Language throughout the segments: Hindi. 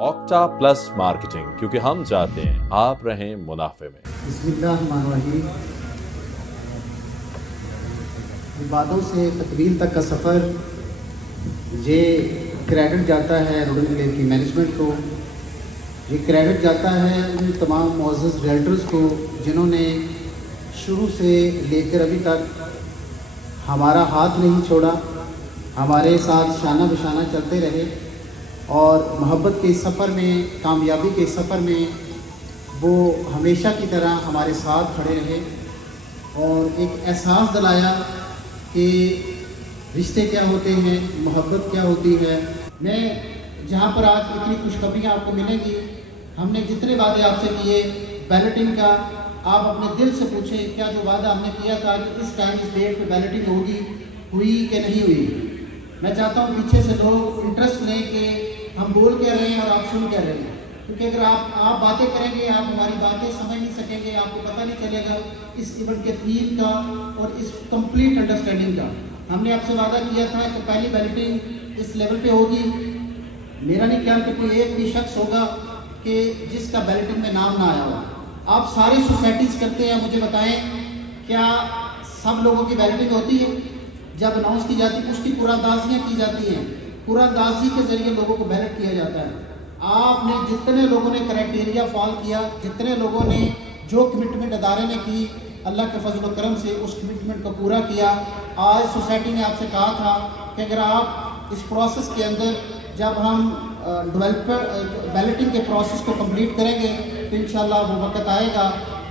ऑक्टा प्लस मार्केटिंग, क्योंकि हम चाहते हैं आप रहें मुनाफे में। बिस्मिल्लाहिर्रहमानिर्रहीम। इबादों से तकमील तक का सफ़र, ये क्रेडिट जाता है रूरल विलेज की मैनेजमेंट को। ये क्रेडिट जाता है उन तमाम मुअज़्ज़ज़ रियल्टर्स को जिन्होंने शुरू से लेकर अभी तक हमारा हाथ नहीं छोड़ा, हमारे साथ शाना बशाना चलते रहे और मोहब्बत के इस सफ़र में, कामयाबी के इस सफ़र में वो हमेशा की तरह हमारे साथ खड़े रहे और एक एहसास दिलाया कि रिश्ते क्या होते हैं, मोहब्बत क्या होती है। मैं जहाँ पर आज इतनी खुशखबरियाँ आपको मिलेंगी, हमने जितने वादे आपसे किए बैलेटिंग का, आप अपने दिल से पूछें क्या जो वादा हमने किया था कि इस टाइम इस डेट पे बैलेटिंग होगी, हुई कि नहीं हुई। मैं चाहता हूँ पीछे से लोग इंटरेस्ट लें कि हम बोल क्या रहे हैं और आप सुन क्या रहे हैं, क्योंकि अगर आप बातें करेंगे, आप हमारी बातें समझ नहीं सकेंगे, आपको पता नहीं चलेगा इस इवेंट के थीम का और इस कंप्लीट अंडरस्टैंडिंग का। हमने आपसे वादा किया था कि पहली बैलेटिंग इस लेवल पे होगी। मेरा नहीं ख्याल कि कोई एक भी शख्स होगा कि जिसका बैलेटिंग में नाम ना आया हो। आप सारी सोसाइटीज़ करते हैं, मुझे बताएं क्या सब लोगों की बैलेटिंग होती है? जब अनाउंस की जाती है उसकी कुरानदाजियाँ की जाती हैं, कुरानदाजी के ज़रिए लोगों को बैलेट किया जाता है। आपने जितने लोगों ने क्राइटेरिया फॉलो किया, जितने लोगों ने जो कमिटमेंट अदारे ने की, अल्लाह के फजल व करम से उस कमिटमेंट को पूरा किया। आज सोसाइटी ने आपसे कहा था कि अगर आप इस प्रोसेस के अंदर, जब हम बैलेटिंग के प्रोसेस को कंप्लीट करेंगे तो इंशाल्लाह वो वक्त आएगा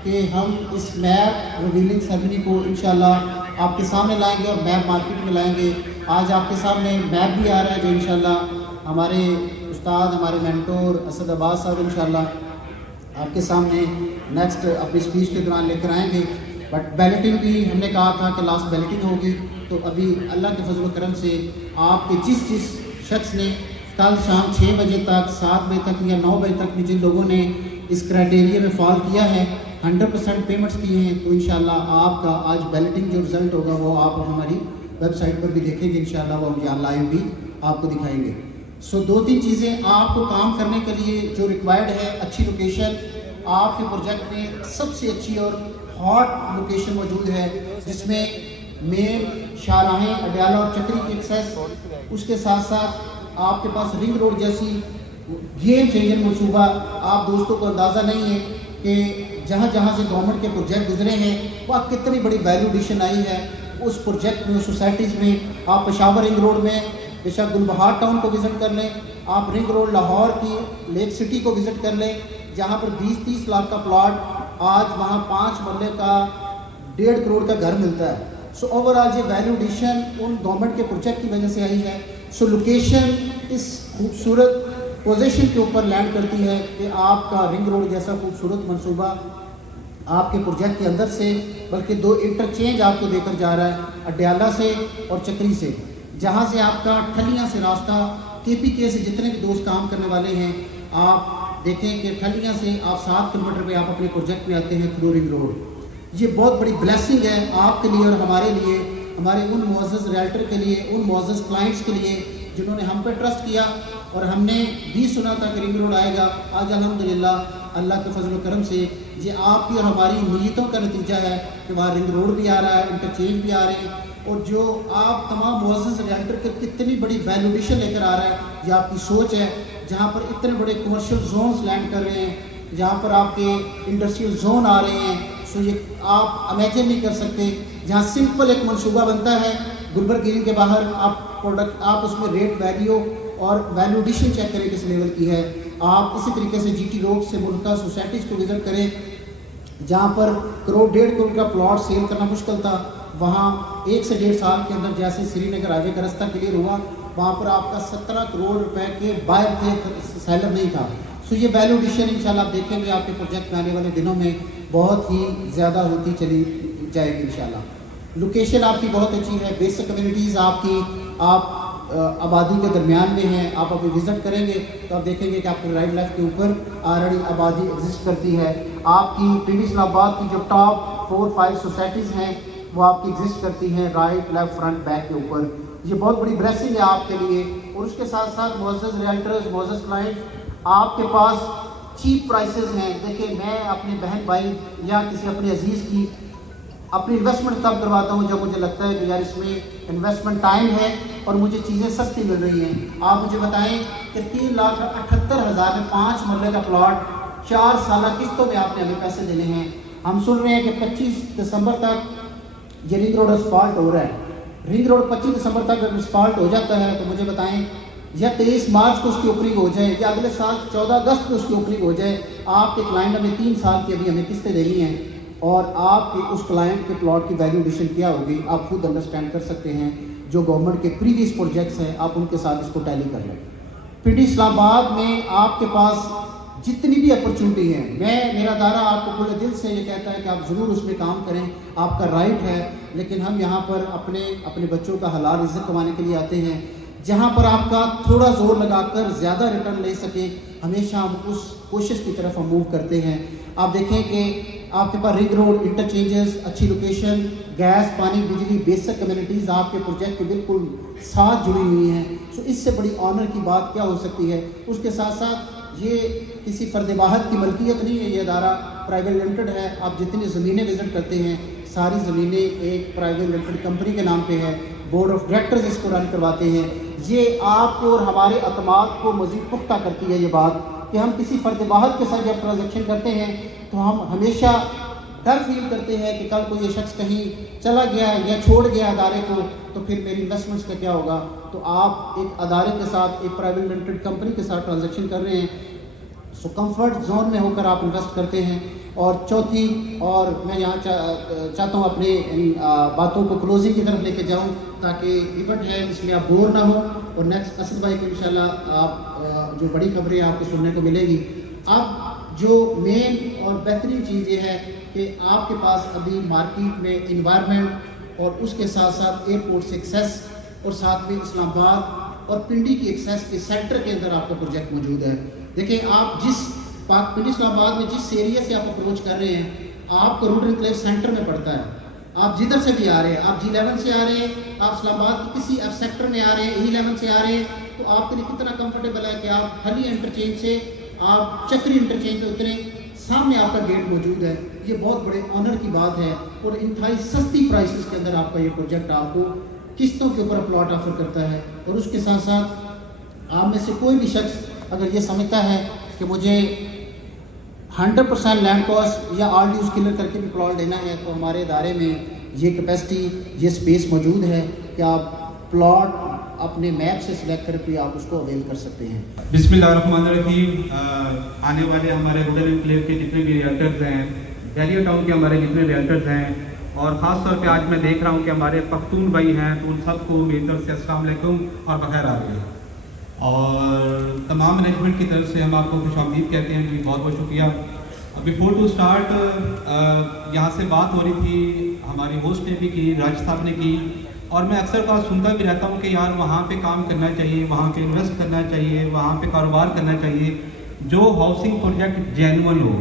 कि हम इस मैप रिवीलिंग सेरेमनी को इंशाल्लाह आपके सामने लाएंगे और मैप मार्केट में लाएंगे। आज आपके सामने मैप भी आ रहा है जो इंशाल्लाह हमारे उस्ताद, हमारे मेंटोर असद अब्बास साहब इंशाल्लाह आपके सामने नेक्स्ट अपनी स्पीच के दौरान लेकर आएंगे। बट बैलेटिंग भी हमने कहा था कि लास्ट बैलेटिंग होगी, तो अभी अल्लाह के फजल करम से आपके जिस शख्स ने कल शाम 6 बजे तक, 7 बजे तक या 9 बजे तक भी जिन लोगों ने इस क्राइटेरिया में फॉल किया है, 100% पेमेंट्स किए हैं, तो इंशाल्लाह आपका आज बैलेटिंग जो रिज़ल्ट होगा वो आप हमारी वेबसाइट पर भी देखेंगे। इंशाल्लाह वो हम यहाँ लाइव भी आपको दिखाएंगे। सो 2-3 चीज़ें आपको काम करने के लिए जो रिक्वायर्ड है, अच्छी लोकेशन। आपके प्रोजेक्ट में सबसे अच्छी और हॉट लोकेशन मौजूद है जिसमें मेन शाहराहें, अडयाला और चक्री की एक्सेस, उसके साथ साथ आपके पास रिंग रोड जैसी गेम चेंजर मनसूबा। आप दोस्तों को अंदाज़ा नहीं है कि जहाँ जहाँ से गवर्नमेंट के प्रोजेक्ट गुजरे हैं वह कितनी बड़ी वैल्यू एडिशन आई है उस प्रोजेक्ट में, सोसाइटीज़ में। आप पेशावर रिंग रोड में बेशक गुलबहार टाउन को विज़िट कर लें, आप रिंग रोड लाहौर की लेक सिटी को विज़िट कर लें, जहाँ पर 20-30 लाख का प्लॉट आज वहाँ 5 मरले का 1.5 करोड़ का घर मिलता है। सो ओवरऑल ये वैल्यू एडिशन उन गवर्नमेंट के प्रोजेक्ट की वजह से आई है। सो लोकेशन इस खूबसूरत पोजीशन के ऊपर लैंड करती है कि आपका रिंग रोड जैसा खूबसूरत मंसूबा आपके प्रोजेक्ट के अंदर से, बल्कि 2 इंटरचेंज आपको देकर जा रहा है, अडयाला से और चक्री से, जहाँ से आपका ठलियाँ से रास्ता, KPK से जितने भी दोस्त काम करने वाले हैं, आप देखें कि ठलियाँ से आप 7 किलोमीटर पे आप अपने प्रोजेक्ट में आते हैं थ्रू रिंग रोड। ये बहुत बड़ी ब्लेसिंग है आपके लिए और हमारे लिए, हमारे उन मुअज़्ज़ज़ रियल्टर के लिए, उन मुअज़्ज़ज़ क्लाइंट्स के लिए जिन्होंने हम पे ट्रस्ट किया और हमने भी सुना था कि रिंग रोड आएगा। आज अल्हम्दुलिल्लाह अल्लाह के फजल करम से ये आपकी और हमारी नीयतों का नतीजा है कि वहाँ रिंग रोड भी आ रहा है, इंटरचेंज भी आ रहे हैं, और जो आप तमाम मुअज़्ज़ज़ रियल्टर के कितनी बड़ी वैल्यू एडिशन लेकर आ रहा है, ये आपकी सोच है। जहाँ पर इतने बड़े कमर्शियल जोन्स लैंड कर रहे हैं, जहाँ पर आपके इंडस्ट्रियल जोन आ रहे हैं, सो ये आप इमेजिन नहीं कर सकते। जहाँ सिंपल एक मनसूबा बनता है गुलबर्ग ग्रीन के बाहर, आप प्रोडक्ट, आप उसमें रेट, वैल्यू और वैल्यू एडिशन चेक करें किस लेवल की है। आप इसी तरीके से GT रोड से मुल्का सोसाइटीज़ को विज़िट करें, जहाँ पर 1 करोड़ 1.5 करोड़ का प्लॉट सेल करना मुश्किल था, वहाँ 1 से 1.5 साल के अंदर जैसे श्रीनगर हाईवे का रास्ता क्लियर हुआ, वहाँ पर आपका 17 करोड़ रुपए के बायर थे, सेलर नहीं था। सो ये वैल्यू एडिशन इंशाल्लाह आप देखेंगे आपके प्रोजेक्ट में आने वाले दिनों में बहुत ही ज़्यादा होती चली जाएगी इंशाल्लाह। लोकेशन आपकी बहुत अच्छी है, बेसिक कम्युनिटीज़ आपकी, आप आबादी के दरमियान में हैं। आप अभी विज़िट करेंगे तो आप देखेंगे कि आपके राइट लेफ्ट के ऊपर ऑलरेडी आबादी एग्जिस्ट करती है। आपकी पीडी इस्लामाबाद की जो टॉप 4-5 सोसाइटीज़ हैं वो आपकी एग्जिस्ट करती हैं राइट, लेफ्ट, फ्रंट, बैक के ऊपर। ये बहुत बड़ी ब्लेसिंग है आपके लिए। और उसके साथ साथ मुअज़्ज़ज़ रियल्टर्स, मुअज़्ज़ज़ क्लाइंट, आपके पास चीप प्राइसेस हैं। देखिए, मैं अपने बहन भाई या किसी अपने अजीज़ की अपनी इन्वेस्टमेंट तब करवाता हूँ जब मुझे लगता है कि यार इसमें इन्वेस्टमेंट टाइम है और मुझे चीज़ें सस्ती मिल रही हैं। आप मुझे बताएं कि 3,78,000 में 5 मरले का प्लॉट 4 साल किस्तों में आपने हमें पैसे देने हैं। हम सुन रहे हैं कि 25 दिसंबर तक ये रिंग रोड असफाल्ट हो रहा है। रिंग रोड 25 दिसंबर तक अगर असफाल्ट हो जाता है तो मुझे बताएं, या 23 मार्च को उसकी ओपनिंग हो जाए या अगले साल 14 अगस्त को उसकी ओपनिंग हो जाए, आपके क्लाइंट हमें 3 साल की अभी हमें किस्तें देनी हैं और आपके उस क्लाइंट के प्लॉट की वैल्यू एडिशन क्या होगी आप खुद अंडरस्टैंड कर सकते हैं। जो गवर्नमेंट के प्रीवियस प्रोजेक्ट्स हैं आप उनके साथ इसको टैली कर लें। पिंडी इस्लामाबाद में आपके पास जितनी भी अपॉर्चुनिटी है, मेरा दायरा आपको पूरे दिल से ये कहता है कि आप ज़रूर उसमें काम करें, आपका राइट है। लेकिन हम यहाँ पर अपने बच्चों का हलाल इज़्ज़त कमाने के लिए आते हैं। जहाँ पर आपका थोड़ा जोर लगाकर ज़्यादा रिटर्न ले सके, हमेशा हम उस कोशिश की तरफ हम मूव करते हैं। आप देखें कि आपके पास रिंग रोड, इंटरचेंजेस, अच्छी लोकेशन, गैस, पानी, बिजली, बेसिक कम्युनिटीज़ आपके प्रोजेक्ट के बिल्कुल साथ जुड़ी हुई हैं। सो इससे बड़ी ऑनर की बात क्या हो सकती है। उसके साथ साथ ये किसी फ़र्द वाहद की मलकियत नहीं है, ये अदारा प्राइवेट लिमिटेड है। आप जितनी ज़मीनें विज़िट करते हैं सारी ज़मीनें एक प्राइवेट लिमिटेड कंपनी के नाम पे है। बोर्ड ऑफ डायरेक्टर्स इसको रन करवाते हैं। ये आपको और हमारे अतमाद को मज़ीद पुख्ता करती है ये बात कि हम किसी फ़र्द वाहद के साथ जब ट्रांजेक्शन करते हैं तो हम हमेशा डर फील करते हैं कि कल कोई ये शख्स कहीं चला गया या छोड़ गया अदारे को तो फिर मेरी इन्वेस्टमेंट्स का क्या होगा। तो आप एक अदारे के साथ, एक प्राइवेट लिमिटेड कंपनी के साथ ट्रांजेक्शन कर रहे हैं, सो कंफर्ट जोन में होकर आप इन्वेस्ट करते हैं। और चौथी, और मैं यहाँ चाहता हूँ अपने इन बातों को क्लोजिंग की तरफ लेके जाऊँ ताकि इवेंट है इसमें आप बोर ना हो। और नेक्स्ट असद भाई को इंशाल्लाह आप जो बड़ी खबरें आपको सुनने को मिलेगी। अब जो मेन और बेहतरीन चीज़ ये है कि आपके पास अभी मार्केट में इन्वायरमेंट और उसके साथ साथ एयरपोर्ट से एक्सेस और साथ में इस्लामाबाद और पिंडी की एक्सेस के सेंटर के अंदर आपका प्रोजेक्ट मौजूद है। देखिए, आप जिस पिंडी इस्लामाबाद में जिस एरिया से आप अप्रोच कर रहे हैं, आपको रोड एनक्लेव सेंटर में पड़ता है। आप जिधर से भी आ रहे हैं, आप G11 से आ रहे हैं, आप इस्लामाबाद के किसी F सेक्टर में आ रहे हैं, E11 से आ रहे हैं, तो आपके लिए कितना कंफर्टेबल है कि आप हली इंटरचेंज से आप चक्री इंटरचेंज पे उतरें, सामने आपका गेट मौजूद है। ये बहुत बड़े ऑनर की बात है और इंतहाई सस्ती प्राइसेस के अंदर आपका ये प्रोजेक्ट आपको किस्तों के ऊपर प्लॉट ऑफर करता है। और उसके साथ साथ आप में से कोई भी शख्स अगर ये समझता है कि मुझे 100% लैंड कॉस्ट या ऑल ड्यूज क्लियर करके भी प्लॉट लेना है, तो हमारे इदारे में ये कैपेसिटी, ये स्पेस मौजूद है कि आप प्लॉट अपने मैप से सिलेक्ट करके आप उसको अवेल कर सकते हैं। बिस्मिल्लाहिर्रहमानिर्रहीम। आने वाले हमारे रूरल एनक्लेव के जितने भी रियल्टर्स हैं, बहरिया टाउन के हमारे जितने रियल्टर्स हैं, और ख़ास तौर पे आज मैं देख रहा हूँ कि हमारे पख्तून भाई हैं, तो उन सबको मेरी तरफ से अस्सलाम वालेकुम और बखैर आ गई। और तमाम मैनेजमेंट की तरफ से हम आपको खुशामदीद कहते हैं जी, बहुत बहुत शुक्रिया। बिफोर टू स्टार्ट यहाँ से बात हो रही थी, हमारी होस्ट ने भी की, राज साहब ने की, और मैं अक्सर का सुनता भी रहता हूँ कि यार वहाँ पे काम करना चाहिए, वहाँ पे इन्वेस्ट करना चाहिए, वहाँ पे कारोबार करना चाहिए जो हाउसिंग प्रोजेक्ट जेन्युइन हो।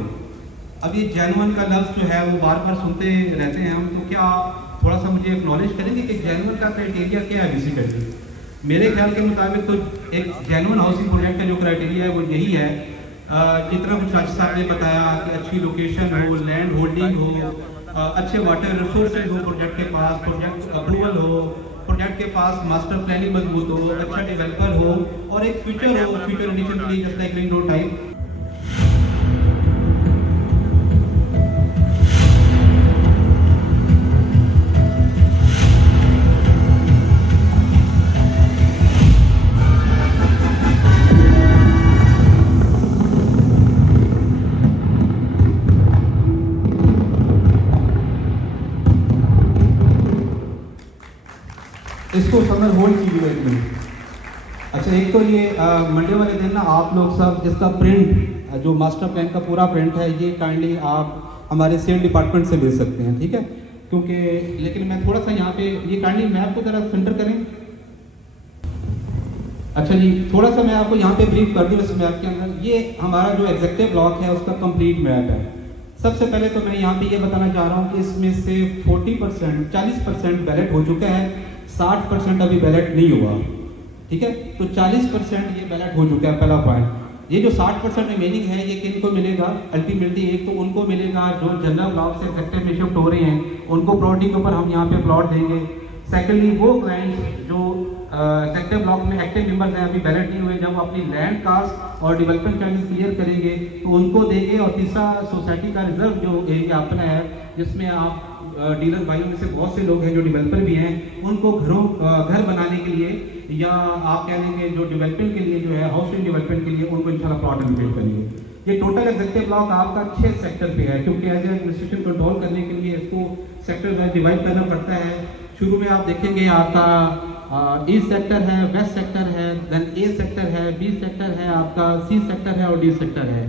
अब ये जेन्युइन का लफ्ज़ जो है वो बार बार सुनते रहते हैं हम, तो क्या थोड़ा सा मुझे एक्नॉलेज करेंगे कि जेन्युइन का क्राइटेरिया क्या है बेसिकली? मेरे ख्याल के मुताबिक तो एक जेन्युइन हाउसिंग प्रोजेक्ट का जो क्राइटेरिया है वो यही है, जितना कुछ राज साहब ने बताया कि अच्छी लोकेशन हो, लैंड होल्डिंग हो, अच्छे वाटर रिसोर्सेज हो प्रोजेक्ट के पास, प्रोजेक्ट अप्रूवल हो, प्रोजेक्ट के पास मास्टर प्लानिंग मजबूत हो, अच्छा डेवलपर हो और एक फ्यूचर हो, फ्यूचर एडिशन के लिए just like ring road type. इसको समझ होल्ड कीजिएगा एक मिनट। अच्छा, एक तो ये मंडे वाले दिन ना आप लोग सब इसका प्रिंट, जो मास्टर प्लान का पूरा प्रिंट है, ये काइंडली आप हमारे सेल डिपार्टमेंट से ले सकते हैं, ठीक है? क्योंकि लेकिन मैं थोड़ा सा यहाँ पे ये काइंडली मैप को जरा सेंटर करें। अच्छा जी, थोड़ा सा मैं आपको यहाँ पे ब्रीफ कर दूँ इस मैप के अंदर। ये हमारा जो एग्जेक्टिव ब्लॉक है उसका कंप्लीट मैप है। सबसे पहले तो मैं यहाँ पे ये बताना चाह रहा हूँ कि इसमें से 40% बैलेट हो चुका है, 60% अभी बैलेट नहीं हुआ, ठीक है? तो 40% ये बैलेट हो चुका है, पहला पॉइंट। ये जो 60% रिमेनिंग है ये किन को मिलेगा? अल्टीमेटली एक तो उनको मिलेगा जो जनरल ब्लॉक से सेक्टर में शिफ्ट हो रहे हैं, उनको प्रॉपर्टी के ऊपर हम यहाँ पे प्लॉट देंगे। सेकेंडली वो क्लाइंट्स जो सेक्टर ब्लॉक में एक्टिव मेंबर्स हैं, अभी बैलेट नहीं हुए, जब वो अपनी लैंड कास्ट और डेवलपमेंट चार्जेस क्लियर करेंगे तो उनको देंगे। और तीसरा सोसाइटी का रिजर्व जो एरिया अपना है, जिसमें आप डीलर भाइयों में से बहुत से लोग हैं जो डेवलपर भी हैं, उनको घर बनाने के लिए या आप कह लेंगे जो डेवलपमेंट के लिए जो है हाउसिंग डेवलपमेंट के लिए उनको इंशाल्लाह प्लॉट एलोकेट करेंगे। ये टोटल एग्जीक्यूटिव ब्लॉक आपका 6 सेक्टर पे है, क्योंकि एज एडमिनिस्ट्रेशन कंट्रोल करने के लिए इसको सेक्टर वाइज डिवाइड करना पड़ता है। शुरू में आप देखेंगे आपका ईस्ट सेक्टर है, वेस्ट सेक्टर है, देन ए सेक्टर है, बी सेक्टर है, आपका सी सेक्टर है और डी सेक्टर है।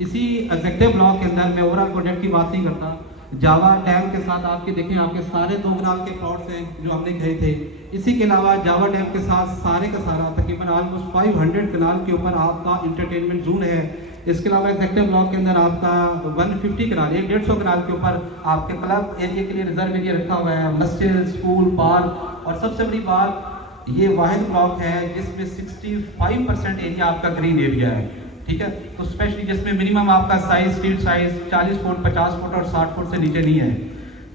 इसी एग्जीक्यूटिव ब्लॉक के अंदर मैं ओवरऑल प्रोजेक्ट की बात नहीं करता, जावा डैम के साथ आपके देखें आपके सारे 2 कनाल के प्लॉट्स हैं जो हमने कहे थे। इसी के अलावा जावा डैम के साथ सारे का सारा तकरीबन ऑलमोस्ट 500 कनाल के ऊपर आपका इंटरटेनमेंट जोन है। इसके अलावा एग्जीक्यूटिव ब्लॉक के अंदर आपका 150 कनाल 150 कनाल के ऊपर आपके क्लब एरिया के लिए रिजर्व एरिया रखा हुआ है, मस्जिद, स्कूल, पार्क। और सबसे बड़ी बात, ये वाहिद ब्लॉक है जिसमें 65% एरिया आपका ग्रीन एरिया है, ठीक है। तो स्पेशली जिसमें मिनिमम आपका size street size 40 foot, 50 foot और 60 फुट से नीचे नहीं है।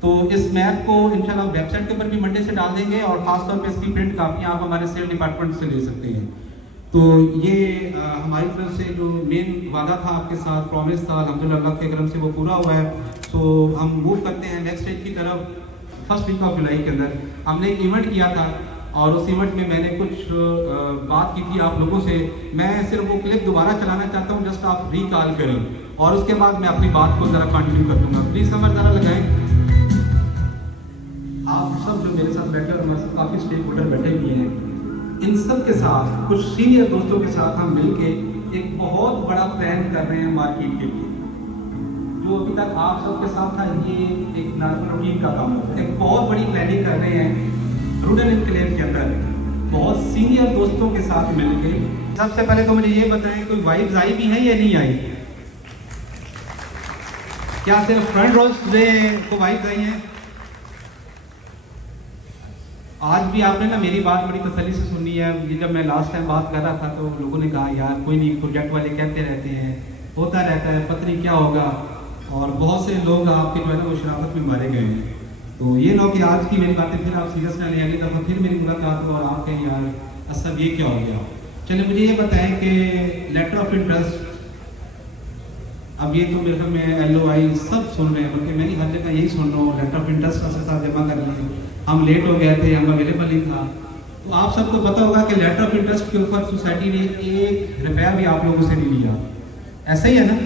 तो इस मैप को इंशाल्लाह वेबसाइट के ऊपर भी मंडे से डाल देंगे और खासतौर पे इसकी प्रिंट कापियाँ आप हमारे सेल डिपार्टमेंट से ले सकते हैं। तो ये हमारी तरफ से जो मेन वादा था आपके साथ, प्रॉमिस था, अल्हम्दुलिल्लाह अल्लाह के करम से वो पूरा हुआ है। तो हम मूव करते हैं नेक्स्ट स्टेज की तरफ। फर्स्ट वीक ऑफ जुलाई के अंदर हमने एक इवेंट किया था और उस इवेंट में मैंने कुछ बात की थी आप लोगों से। मैं सिर्फ वो क्लिप दोबारा चलाना चाहता हूँ, जस्ट आप रिकॉल करें और उसके बाद मैं अपनी बात को ज़रा कंटिन्यू कर दूंगा। प्लीज़ समझ ज़रा लगाएं। आप सब जो मेरे साथ बैठे और हमारे काफ़ी स्टेक होल्डर बैठे हुए हैं, इन सब के साथ कुछ सीनियर दोस्तों के साथ हम मिलके एक बहुत बड़ा प्लान कर रहे हैं मार्केट के लिए। जो अभी तक आप सबके साथ था ये एक नॉर्मल रूटीन का काम होता है, एक बहुत बड़ी प्लानिंग कर रहे हैं रूरल एनक्लेव के अंदर बहुत सीनियर दोस्तों के साथ मिलके। सबसे पहले तो मुझे ये बताएं कोई वाइब्स आई भी हैं या नहीं आई? क्या सिर्फ फ्रंट रोज को वाइब्स आई हैं? आज भी आपने ना मेरी बात बड़ी तसल्ली से सुनी है। ये जब मैं लास्ट टाइम बात कर रहा था तो लोगों ने कहा यार कोई नहीं, प्रोजेक्ट वाले कहते रहते हैं, होता रहता है, पता नहीं क्या होगा। और बहुत से लोग आपके जो है ना वो शराफत में मारे गए हैं। तो ये ना कि आज की मेरी बातें फिर आप सीरियस ना लें, अगली दफ़ा फिर मेरी मुलाकात हो और आप कहें यार असद ये क्या हो गया। चलिए मुझे ये बताएं कि लेटर ऑफ इंटरेस्ट, अब ये तो मेरे ख्याल में LOI सब सुन रहे हैं, बल्कि मैं हर जगह यही सुन रहा हूँ लेटर ऑफ इंटरेस्ट साथ जमा कर लें। हम लेट हो गए थे, हम अवेलेबल नहीं था। तो आप सबको पता होगा कि लेटर ऑफ इंटरेस्ट के ऊपर सोसाइटी ने 1 रुपया भी आप लोगों से नहीं लिया, ऐसा ही है ना?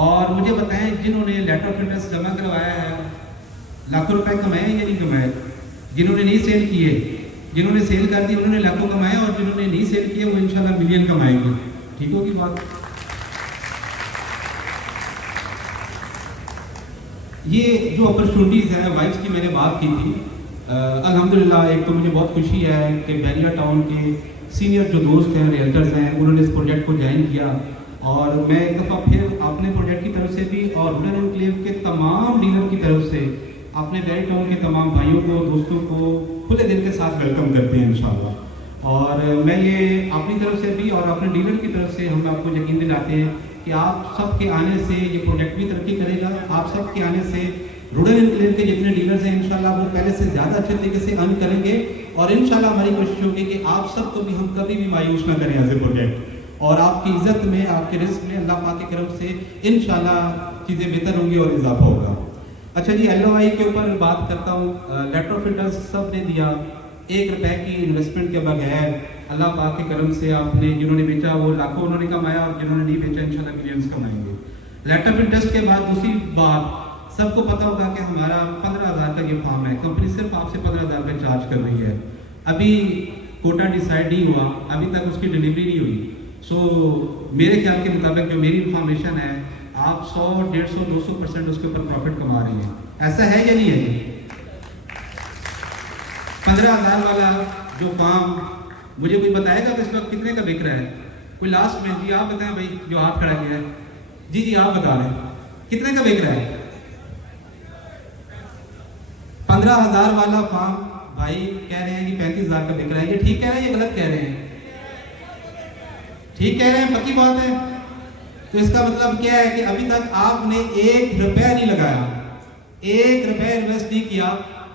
और मुझे बताएं जिन्होंने लेटर ऑफ इंटरेस्ट जमा करवाया है लाखों रुपए कमाए या नहीं कमाए? जिन्होंने नहीं सेल किए, जिन्होंने सेल कर दी उन्होंने लाखों कमाए और जिन्होंने नहीं सेल किए वो इंशाल्लाह मिलियन कमाएंगे। ठीक होगी बात? ये जो अपॉर्चुनिटीज़ हैं वाइब्स की मैंने बात की थी, अल्हम्दुलिल्लाह एक तो मुझे बहुत खुशी है कि बैरिया टाउन के सीनियर जो दोस्त हैं, रियल्टर्स हैं, उन्होंने इस प्रोजेक्ट को ज्वाइन किया। और मैं एक दफ़ा फिर अपने प्रोजेक्ट की तरफ से भी और रूरल एनक्लेव के तमाम डीलर की तरफ से अपने बैरिया टाउन के तमाम भाइयों को, दोस्तों को खुले दिल के साथ वेलकम करते हैं इंशाल्लाह। और मैं ये अपनी तरफ से भी और अपने डीलर की तरफ से हम आपको यकीन दिलाते हैं कि आप सबके आने से ये प्रोजेक्ट भी तरक्की करेगा। आप सबके आने से रूरल एनक्लेव के जितने डीलर्स हैं इंशाल्लाह वो पहले से ज़्यादा अच्छे तरीके से अर्न करेंगे। और इंशाल्लाह हमारी कोशिश होगी कि आप सबको भी हम कभी भी मायूस ना करें एज ए प्रोजेक्ट, और आपकी इज्जत में, आपके रिस्क में अल्लाह पाक की तरफ से इंशाल्लाह चीज़ें बेहतर होंगी और इजाफा होगा। अच्छा जी, LOI के ऊपर बात करता हूँ। लेटर ऑफ इंटरेस्ट सब ने दिया, 1 रुपए की इन्वेस्टमेंट के बगैर अल्लाह पाक के करम से आपने जिन्होंने बेचा वो लाखों उन्होंने कमाया और जिन्होंने नहीं बेचा इंशाल्लाह मिलियंस कमाएंगे। लेटर ऑफ इंटरेस्ट के बाद दूसरी बात, सबको पता होगा कि हमारा 15,000 का ये फार्म है, कंपनी सिर्फ आपसे 15,000 रुपये चार्ज कर रही है। अभी कोटा डिसाइड नहीं हुआ, अभी तक उसकी डिलीवरी नहीं हुई। सो मेरे ख्याल के मुताबिक जो मेरी इंफॉर्मेशन है, आप 100, 150, 200% उसके ऊपर प्रॉफिट कमा रही हैं। ऐसा है या नहीं है? 15,000 वाला जो फार्म, मुझे कोई बताएगा कि इस वक्त कितने का बिक रहा है? कोई लास्ट में जी आप बताएं भाई, जो हाथ खड़ा किया है। जी आप बता रहे हैं कितने का बिक रहा है? 15,000 वाला फार्म भाई कह रहे हैं कि 35,000 का बिक रहा है। ये ठीक कह रहे हैं या गलत कह रहे हैं? ठीक कह रहे हैं, पक्की बात है। तो इसका मतलब क्या है कि अभी तक आपने 1 रुपया नहीं लगाया, 1 रुपया इन्वेस्ट नहीं किया,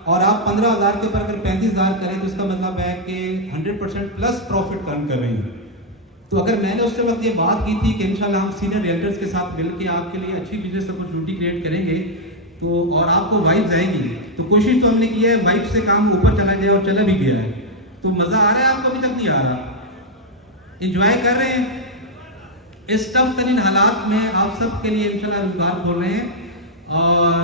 और आप 15,000 के ऊपर अगर 35,000 करें तो इसका मतलब है कि 100% प्लस प्रॉफिट अर्न कर रहे हैं। तो अगर मैंने उस वक्त ये बात की थी कि इंशाल्लाह हम सीनियर रियल्टर्स के साथ मिलकर आपके लिए अच्छी बिजनेस अपॉर्चुनिटी क्रिएट करेंगे, तो और आपको वाइब्स आएंगी, तो कोशिश तो हमने की है वाइब्स से काम ऊपर चला जाए, और चला भी गया है। तो मज़ा आ रहा है आपको? अभी तक नहीं आ रहा? इंजॉय कर रहे हैं? इस टफ तरीन हालात में आप सब के लिए इंशाल्लाह रोजगार खोल रहे हैं। और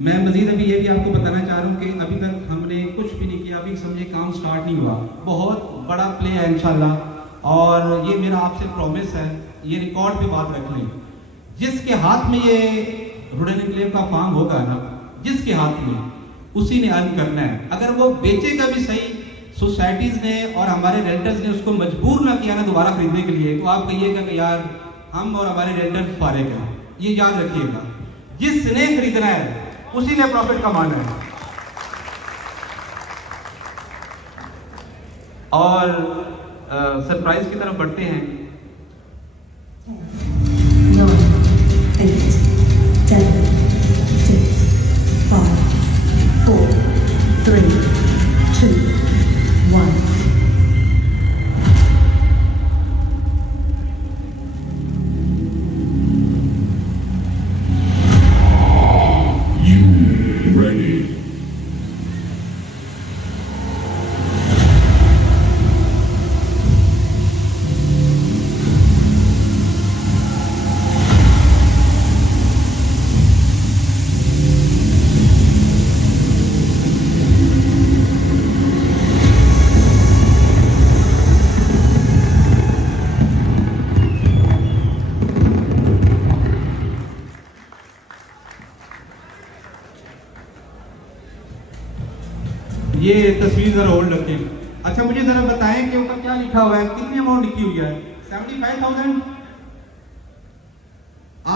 मैं मजीद अभी ये भी आपको बताना चाह रहा हूँ कि अभी तक हमने कुछ भी नहीं किया, अभी समझे काम स्टार्ट नहीं हुआ। बहुत बड़ा प्ले है इंशाल्लाह, और ये मेरा आपसे प्रॉमिस है, ये रिकॉर्ड पे बात रख लें। जिसके हाथ में ये रुडन एनक्लेव का फार्म होगा ना, जिसके हाथ में, उसी ने अर्न करना है। अगर वो बेचेगा भी सही, सोसाइटीज़ ने और हमारे रेंटर्स ने उसको मजबूर ना किया ना दोबारा खरीदने के लिए, तो आप कहिएगा कि यार हम और हमारे रेंटर्स फारेग हैं। ये याद रखिएगा, जिसने खरीदना है उसी ने प्रॉफिट कमाना है। और सरप्राइज की तरफ बढ़ते हैं। 9, 8, 7, 6, 5, 4, 3, 2, 1. ये तस्वीर जरा होल्ड रखें। अच्छा मुझे जरा बताएं कि ऊपर क्या लिखा हुआ है, कितनी अमाउंट लिखी हुई है? 75,000।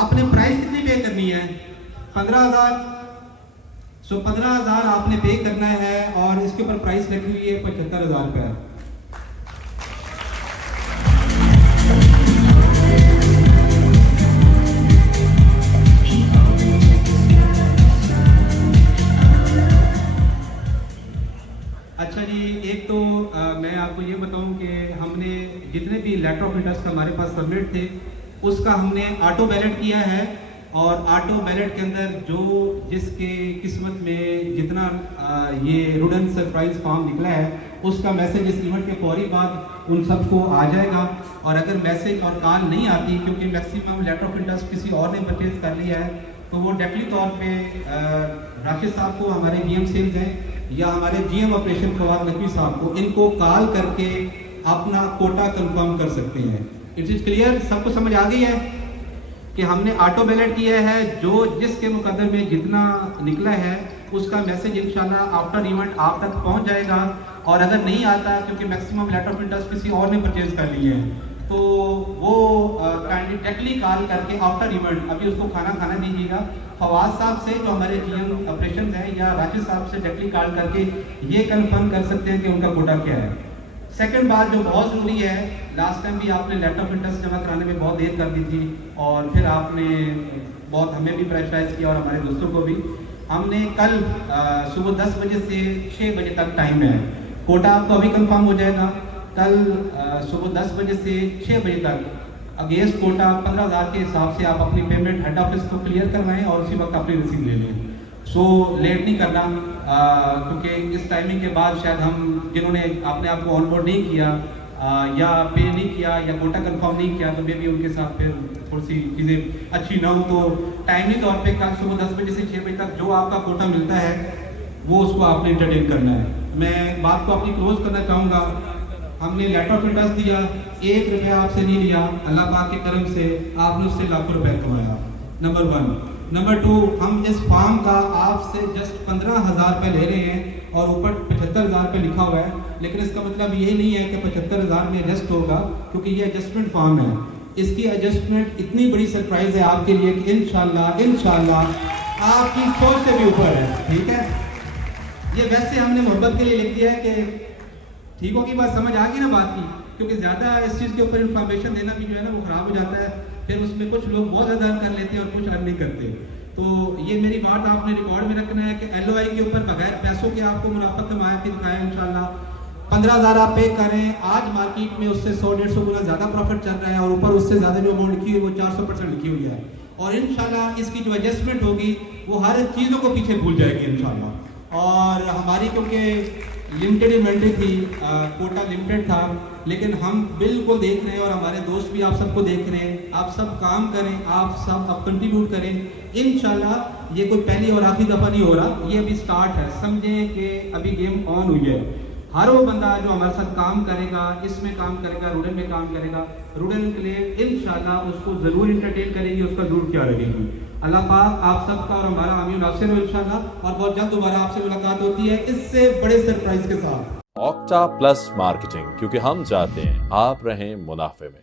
आपने प्राइस कितनी पे करनी है? 15,000। सो 15,000 आपने पे करना है, और इसके ऊपर प्राइस लिखी हुई है 75,000 रुपये। अच्छा जी, एक तो मैं आपको ये बताऊं कि हमने जितने भी लेटर ऑफ इंटरेस्ट हमारे पास सबमिट थे, उसका हमने ऑटो बैलेट किया है, और ऑटो बैलेट के अंदर जो जिसके किस्मत में जितना ये रुडन सरप्राइज फॉर्म निकला है, उसका मैसेज इस इवेंट के फौरी बाद उन सबको आ जाएगा। और अगर मैसेज और कॉल नहीं आती, क्योंकि मैक्सिमम लेटर ऑफ इंटरेस्ट किसी और ने परचेज कर लिया है, तो वो डेफिनेटली तौर पे राशिद साहब को, हमारे GM सेल्स हैं, या हमारे GM ऑपरेशन फवाद नकवी साहब को, इनको कॉल करके अपना कोटा कंफर्म कर सकते हैं। It is clear? सबको समझ आ गई है कि हमने ऑटो बैलेट किया है, जो जिसके मुकद्दर में जितना निकला है उसका मैसेज इंशाल्लाह आफ्टर इवेंट आप तक पहुंच जाएगा। और अगर नहीं आता, क्योंकि मैक्सिमम लेटर ऑफ इंटरेस्ट किसी और ने परचेज कर लिए हैं, तो वो डायरेक्टली कॉल करके आफ्टर इवेंट, अभी उसको खाना दीजिएगा फवाद साहब से, जो हमारे GM ऑपरेशन हैं, या राशिद साहब से डायरेक्टली कॉल करके ये कंफर्म कर सकते हैं कि उनका कोटा क्या है। सेकंड बात जो बहुत ज़रूरी है, लास्ट टाइम भी आपने लेटर ऑफ इंटरेस्ट जमा कराने में बहुत देर कर दी थी, और फिर आपने बहुत हमें भी प्रेशराइज किया और हमारे दोस्तों को भी। हमने कल सुबह 10 बजे से 6 बजे तक टाइम है, कोटा आपको अभी कंफर्म हो जाएगा। कल सुबह 10 बजे से 6 बजे तक अगेंस्ट कोटा 15,000 के हिसाब से आप अपनी पेमेंट हेड ऑफिस को क्लियर करवाएं, और उसी वक्त अपनी रसीद ले लें। सो लेट नहीं करना, क्योंकि इस टाइमिंग के बाद शायद हम जिन्होंने अपने आप को ऑनबोर्ड नहीं किया, या पे नहीं किया, या कोटा कंफर्म नहीं किया, तो मे भी उनके साथ फिर थोड़ी सी चीज़ें अच्छी ना हो। तो टाइमली तौर पे कल सुबह 10 बजे से 6 बजे तक जो आपका कोटा मिलता है, वो उसको आपने इंटरटेन करना है। मैं बात को अपनी क्लोज करना चाहूँगा। हमने लेटर ऑफ इंटरेस्ट दिया, 1 रुपया आपसे नहीं लिया, अल्लाह पाक के करम से आपने उससे लाखों रुपए कमाया, नंबर 1। नंबर 2, हम इस फार्म का आपसे जस्ट 15,000 रुपये ले रहे हैं, और ऊपर 75,000 रुपये लिखा हुआ है, लेकिन इसका मतलब ये नहीं है कि 75,000 में एडजस्ट होगा, क्योंकि ये एडजस्टमेंट फार्म है। इसकी एडजस्टमेंट इतनी बड़ी सरप्राइज है आपके लिए कि इंशाल्लाह आपकी सोच से भी ऊपर है। ठीक है, ये वैसे हमने मोहब्बत के लिए लिख दिया है कि ठीक होगी बात, समझ आ गई ना बात की। क्योंकि ज़्यादा इस चीज़ के ऊपर इंफॉर्मेशन देना भी जो है ना वो ख़राब हो जाता है, फिर उसमें कुछ लोग बहुत ज़्यादा अर्न कर लेते हैं और कुछ अर्न नहीं करते। तो ये मेरी बात आपने रिकॉर्ड में रखना है कि LOI के ऊपर बगैर पैसों के आपको मुनाफा कमाया के दिखाया इंशाल्लाह। 15,000 आप पे करें, आज मार्केट में उससे 100-150 गुना ज़्यादा प्रॉफिट चल रहा है और ऊपर उससे ज़्यादा जो अमाउंट लिखी हुई है वो 400% लिखी हुई है, और इंशाल्लाह इसकी जो एडजस्टमेंट होगी वो हर चीज़ों को पीछे भूल जाएगी इंशाल्लाह। और हमारी क्योंकि लिमिटेड इन्वेंट्री थी, कोटा लिमिटेड था, लेकिन हम बिल्कुल देख रहे हैं और हमारे दोस्त भी आप सबको देख रहे हैं, आप सब काम करें, आप सब अब कंट्रीब्यूट करें इंशाल्लाह। ये कोई पहली और आखिरी दफ़ा नहीं हो रहा, ये अभी स्टार्ट है, समझें कि अभी गेम ऑन हुई है। हर वो बंदा जो हमारे साथ काम करेगा, इसमें काम करेगा, रूडन में काम करेगा, रूडन इनक्लेव इंशाल्लाह उसको ज़रूर इंटरटेन करेगी, उसका ज़रूर क्या लगेगी। अल्लाह पाक आप सबका और हमारा आमीन नासिर हो इंशाल्लाह, और बहुत जल्द दोबारा आपसे मुलाकात होती है इससे बड़े सरप्राइज के साथ। ऑक्टा प्लस मार्केटिंग, क्योंकि हम चाहते हैं आप रहें मुनाफे में।